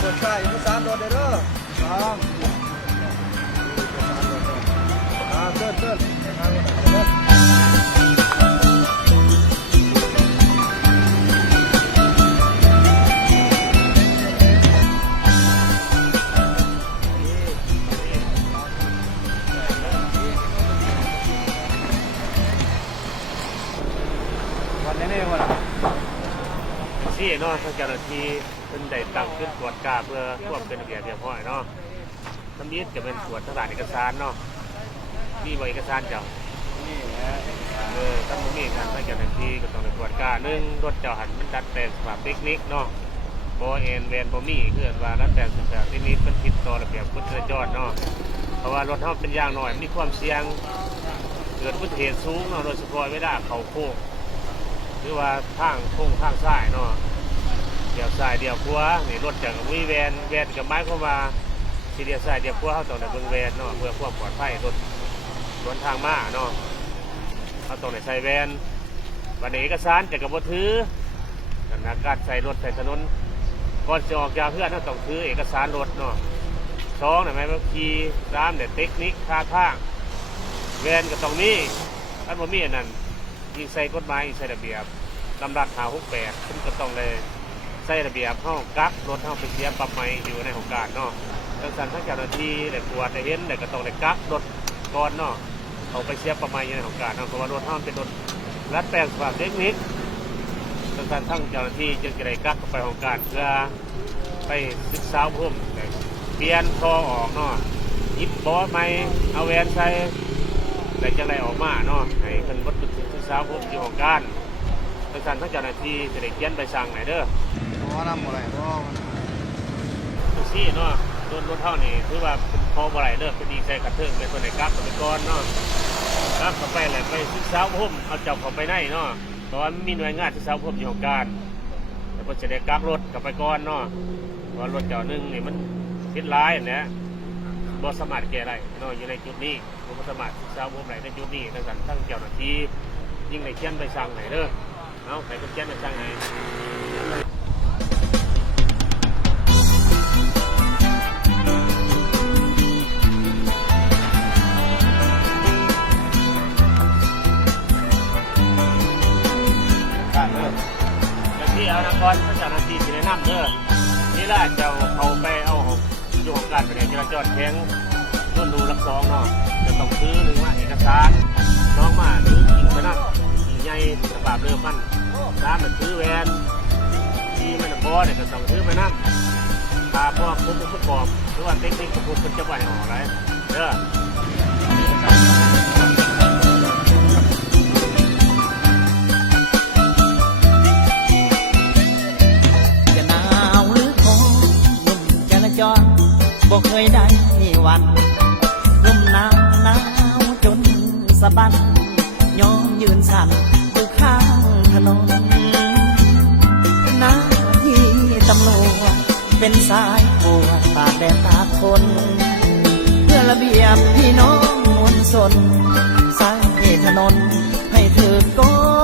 กดใส่ภาษารถเด้อครับเชิญวันนี้เนี่ยวันที่เนาะทางเจ้าหน้าที่เป็นได้ตั้งขึ้นตรวจการเพื่อควบคุมระเบียบเรียบร้อยเนาะทำนี้จะเป็นตรวจทางด้านเอกสารเนาะมีเอกสารเจ้าตั้งมีทางเจ้าหน้าที่ก็ต้องตรวจการหนึ่งรถเจ้าหันมันดัดแปลงสภาพเทคนิคเนาะโบเอ็นเวนโบมี่เพื่อนว่าดัดแปลงสภาพเทคนิคมันผิดต่อระเบียบพุทธจรเนาะเพราะว่ารถเขาเป็นยางหน่อยมีความเสี่ยงเกิดอุบัติเหตุสูงเนาะโดยเฉพาะเวลาเขาโค้งหรือว่าทางโค้งทางซ้ายเนาะเดี๋ยวซ้ายเดี๋ยวขวานี่รถจากวิแวนกับไม้เข้ามาทีเดียวซ้ายเดี๋ยวขวาเขาต้องในเบื้องแวนเนาะเพื่อความปลอดภัยรถทางม้าเนาะเขาต้องในใส่แวนวันนี้เอกสารจะกับบถือการใส่รถใส่ถนนก่อนจะออกจากเพื่อนเขาต้องถือเอกสารรถเนาะสองเนี่ยไหมบางทีสามเนี่ยเทคนิคท่าทางแวนก็ต้องมีถ้าบ่มีอันนั้นยิ่งใส่กฎหมายยิ่งใส่ระเบียบลำดับ568ซึ่งก็ต้องเลยใส่ระเบียบห้องกักรถห้องไปเสียปรับใหม่อยู่ในของการเนาะดังนั้นทั้งเจ้าหน้าที่ได้ตรวจได้เห็นได้ก็ต้องได้กักรถก่อนเนาะเอาไปเสียปรับใหม่อยู่ในของการเนาะเพราะว่ารถห้องเป็นรถรัดแปลงสภาพเทคนิคดังนั้นทั้งเจ้าหน้าที่จึงจะได้กักเข้าไปของการเพื่อไปศึกษาเพิ่มเปลี่ยนท่อออกเนาะยิบบอสใหม่เอาแวนใส่แต่จะได้ออกมาเนาะให้เป็นวัตถุศึกษาเพิ่มอยู่ของการดังนั้นทั้งเจ้าหน้าที่จะได้เขียนใบสั่งไหนเด้อว่าทำอะไรว่าทุกที่เนาะรถเท่านี้ถือว่าเป็นพออะไรเด้อเป็นดีใจกระเทือนเป็นตัวไหนกักตัวเป็นก้อนเนาะกักเข้าไปแหละไปศึกษาเพิ่มเอาจับเข้าไปได้เนาะเพราะว่ามีหน่วยงานศึกษาเพิ่มอยู่ของการแล้วก็จะได้กักรถกลับไปก้อนเนาะเพราะรถเจ้าหนึ่งนี่มันพิษร้ายนะบ่สามารถแก้ได้เนาะอยู่ในจุดนี้บ่สามารถศึกษาเพิ่มไหนในจุดนี้ดังนั้นทั้งเจ้าหน้าที่ยิ่งในเขียนใบสั่งไหนเด้อเอาใครก็เขียนใบสั่งไหนที่เอานักบอลพระเจ้าหน้าที่ที่แนะนำเด้อนี่แหละเจ้าเขาไปเอาอยู่ของการไปเนี่ยจราจรแข็งต้นดูรักสองเนาะจะต้องซื้อหรือว่าเอกสารน้องมาซื้อกิ่งไปนั่นกิ่งใหญ่สภาพเรือมันน้ำมันซื้อแวนที่มันบอสเนี่ยก็ต้องซื้อไปนั่นพาพวกผู้ประกอบหรือว่าเทคนิคของคุณจะไหวหออะไรเด้อบ่เคยได้วันลมหนาวจนสะบันยอมยืนสั่นอยู่ข้างถนนหน้าที่ตำรวจเป็นสายปวดตากแดดตากฝนเพื่อระเบียบพี่น้องมวลชนสร้างถนนให้ถือกฎ